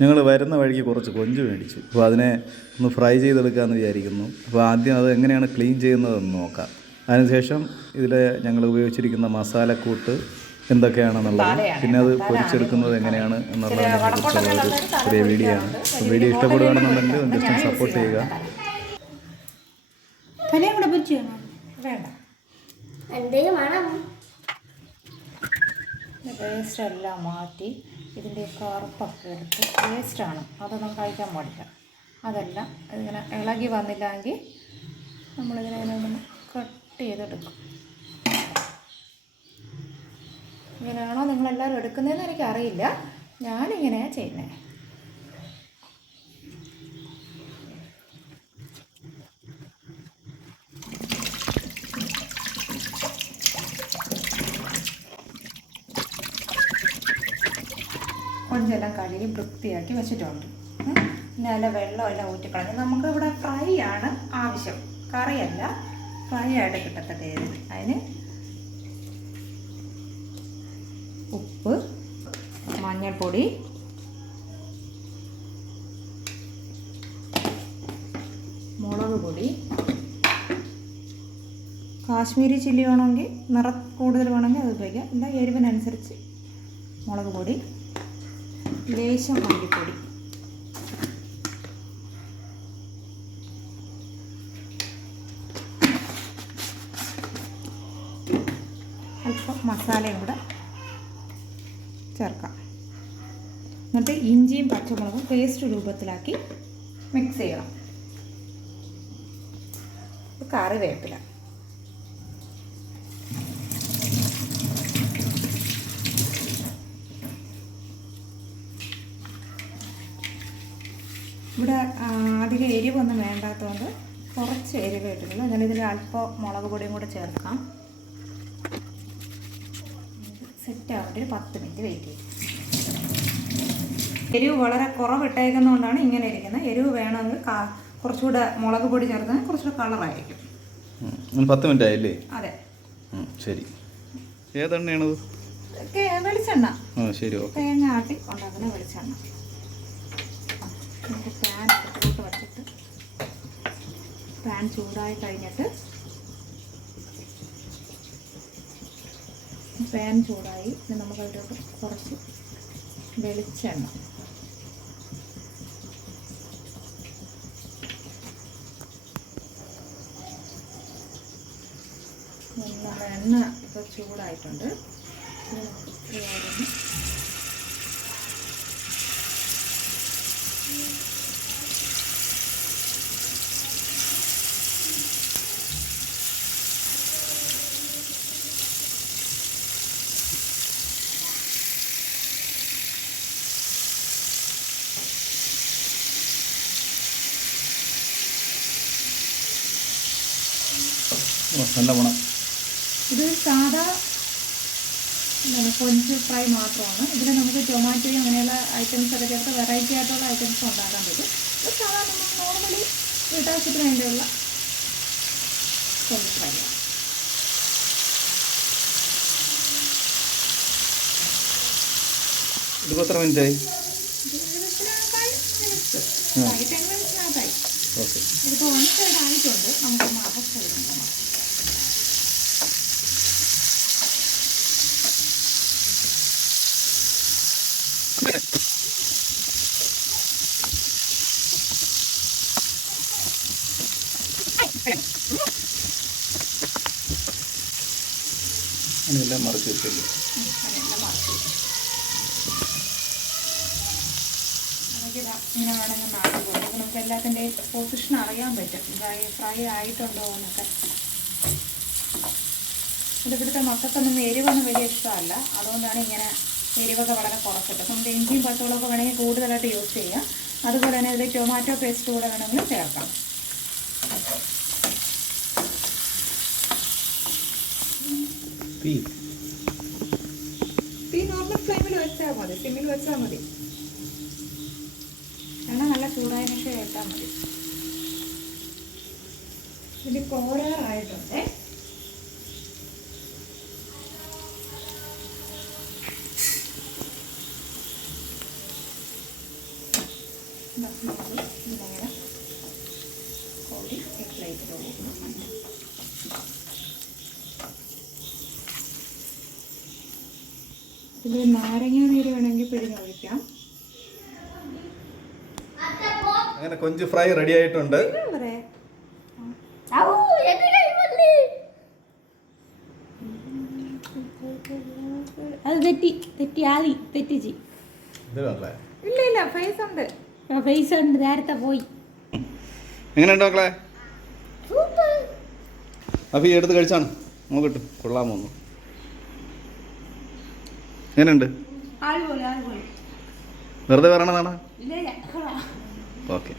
ഞങ്ങൾ വരുന്ന വഴിക്ക് കുറച്ച് കൊഞ്ച് മേടിച്ചു. അപ്പോൾ അതിനെ ഒന്ന് ഫ്രൈ ചെയ്തെടുക്കാമെന്ന് വിചാരിക്കുന്നു. അപ്പോൾ ആദ്യം അത് എങ്ങനെയാണ് ക്ലീൻ ചെയ്യുന്നതെന്ന് നോക്കാം. അതിനുശേഷം ഇതിൽ ഞങ്ങൾ ഉപയോഗിച്ചിരിക്കുന്ന മസാലക്കൂട്ട് എന്തൊക്കെയാണെന്നുള്ളത് പിന്നെ അത് പൊരിച്ചെടുക്കുന്നത് എങ്ങനെയാണ് എന്നുള്ളത് ഒരു ചെറിയ വീഡിയോ ആണ്. വീഡിയോ ഇഷ്ടപ്പെടുകയാണെന്നുണ്ടെങ്കിൽ ജസ്റ്റ് സപ്പോർട്ട് ചെയ്യുക. വേണ്ട. വേണം. വേസ്റ്റ് എല്ലാം മാറ്റി ഇതിന്റെ കറുപ്പൊക്കെ എടുത്ത് വേസ്റ്റാണ് അതൊന്നും കഴിക്കാൻ പാടില്ല. അതെല്ലാം ഇതിങ്ങനെ ഇളകി വന്നില്ലെങ്കിൽ നമ്മളിങ്ങനെ ഇതിനൊന്ന് കട്ട് ചെയ്തെടുക്കും. ഇങ്ങനെയാണോ നിങ്ങളെല്ലാവരും എടുക്കുന്നതെന്ന് എനിക്കറിയില്ല. ഞാനിങ്ങനെയാണ് ചെയ്യുന്നത് കൊഞ്ചെല്ലാം കഴുകി വൃത്തിയാക്കി വെച്ചിട്ടുണ്ട്. നല്ല വെള്ളമെല്ലാം ഊറ്റിക്കളഞ്ഞ് നമുക്ക് ഇവിടെ ഫ്രൈ ആണ് ആവശ്യം. കറിയല്ല ഫ്രൈ ആയിട്ട് കിട്ടത്തക്ക രീതിയിൽ അതിന് ഉപ്പ് മഞ്ഞൾപ്പൊടി മുളക് പൊടി. കാശ്മീരി ചില്ലി വേണമെങ്കിൽ നിറ കൂടുതൽ വേണമെങ്കിൽ അത് ഉപയോഗിക്കാം. ഇല്ല എരിവിനനുസരിച്ച് മുളക് പൊടി. ലേശം മല്ലിപ്പൊടി. അല്പം മസാലയും കൂടെ ചേർക്കാം. എന്നിട്ട് ഇഞ്ചിയും പച്ചമുളകും പേസ്റ്റ് രൂപത്തിലാക്കി മിക്സ് ചെയ്യണം. കറിവേപ്പില. ഇവിടെ അധികം എരിവൊന്നും വേണ്ടാത്തതുകൊണ്ട് കുറച്ച് എരിവ് ഇട്ടിട്ടുള്ളൂ. ഞാൻ ഇതിൽ അല്പം മുളക് പൊടിയും കൂടെ ചേർക്കാം. സെറ്റ് ആവേണ്ടി ഒരു പത്ത് മിനിറ്റ് വെയിറ്റ് ചെയ്യും. എരിവ് വളരെ കുറവിട്ടേക്കുന്നതുകൊണ്ടാണ് ഇങ്ങനെ ഇരിക്കുന്നത്. എരിവ് വേണമെങ്കിൽ കുറച്ചുകൂടെ മുളക് പൊടി ചേർത്താൽ കുറച്ചുകൂടെ കളറായിരിക്കും പത്ത് മിനിറ്റ് ആയില്ലേ? അതെ. ശരി. ഏതെണ്ണയാണത് വെളിച്ചെണ്ണ. ശരി തേങ്ങ ആട്ടി ഉണ്ടാക്കുന്ന വെളിച്ചെണ്ണ. നമുക്ക് പാൻ അടുത്തോട്ട് വച്ചിട്ട് പാൻ ചൂടായി കഴിഞ്ഞിട്ട് പാൻ ചൂടായി. ഇനി നമുക്ക് അതിലോട്ട് കുറച്ച് വെളിച്ചെണ്ണ. നമ്മുടെ എണ്ണ ഇപ്പോൾ ചൂടായിട്ടുണ്ട്. നല്ല ഗുണം. ഇത് സാധാ എന്താണ് കൊഞ്ച് ഫ്രൈ മാത്രമാണ്. ഇതിൽ നമുക്ക് ടൊമാറ്റോയും അങ്ങനെയുള്ള ഐറ്റംസ് ഒക്കെ ചേർത്ത് വെറൈറ്റി ആയിട്ടുള്ള ഐറ്റംസ് ഉണ്ടാക്കാൻ പറ്റും. ഇത് സാധാരണ നമുക്ക് നോർമലി വീട്ടാവശ്യത്തിന് വേണ്ടിയുള്ള കൊഞ്ച് ഫ്രൈ ആണ്. ഇതിപ്പോൾ എത്ര. ഓക്കെ ഇതിപ്പോൾ വൺ സൈഡ് ആയിട്ടുണ്ട്. നമുക്ക് മറ സൈഡ് മറച്ചു വെച്ചല്ലേ ഇങ്ങനെ പൊസിഷൻ അറിയാൻ ഫ്രൈ മക്കൾക്കൊന്നും എരിവൊന്നും വലിയ ഇഷ്ടമല്ല. അതുകൊണ്ടാണ് ഇങ്ങനെ എരിവൊക്കെ വളരെ കുറച്ചിട്ട്. നമുക്ക് ഇഞ്ചിയും പച്ചവളൊക്കെ വേണമെങ്കിൽ കൂടുതലായിട്ട് യൂസ് ചെയ്യാം. അതുപോലെ തന്നെ ഇതിൽ ടൊമാറ്റോ പേസ്റ്റ് കൂടെ വേണമെങ്കിൽ ചേർക്കാം. തീ തീ നോർമൽ ഫ്ലെയിമിൽ മതി. സിമ്മിൽ വെച്ചാൽ മതി. എണ്ണ നല്ല ചൂടായതിനു ശേഷം ഇട്ടാൽ മതി. ഇത് കോരാറായിട്ടുണ്ടേ. കോരി പ്ലേറ്റിൽ ഒഴിക്കണം ഇതിൽ നാരങ്ങ നീര് വേണമെങ്കിൽ പിഴിഞ്ഞ് ഒഴിക്കാം. അങ്ങനെ കൊഞ്ച് ഫ്രൈ റെഡി ആയിട്ടുണ്ട്. അത് തെറ്റി തെറ്റി ആദി തെറ്റിച്ച്. ഇല്ല ഇല്ല ഫേസ് ഉണ്ട്. ഫേസ് ഉണ്ട് നേരത്തെ പോയി. എങ്ങനെയുണ്ട് മക്കളെ? സൂപ്പർ. അപ്പൊ ഈ എടുത്ത് കഴിച്ചാണ്. നോക്കട്ടെ കൊള്ളാൻ ഒന്ന് എങ്ങനെയുണ്ട്? വെറുതെ പറയണതാണ്? ഓക്കെ.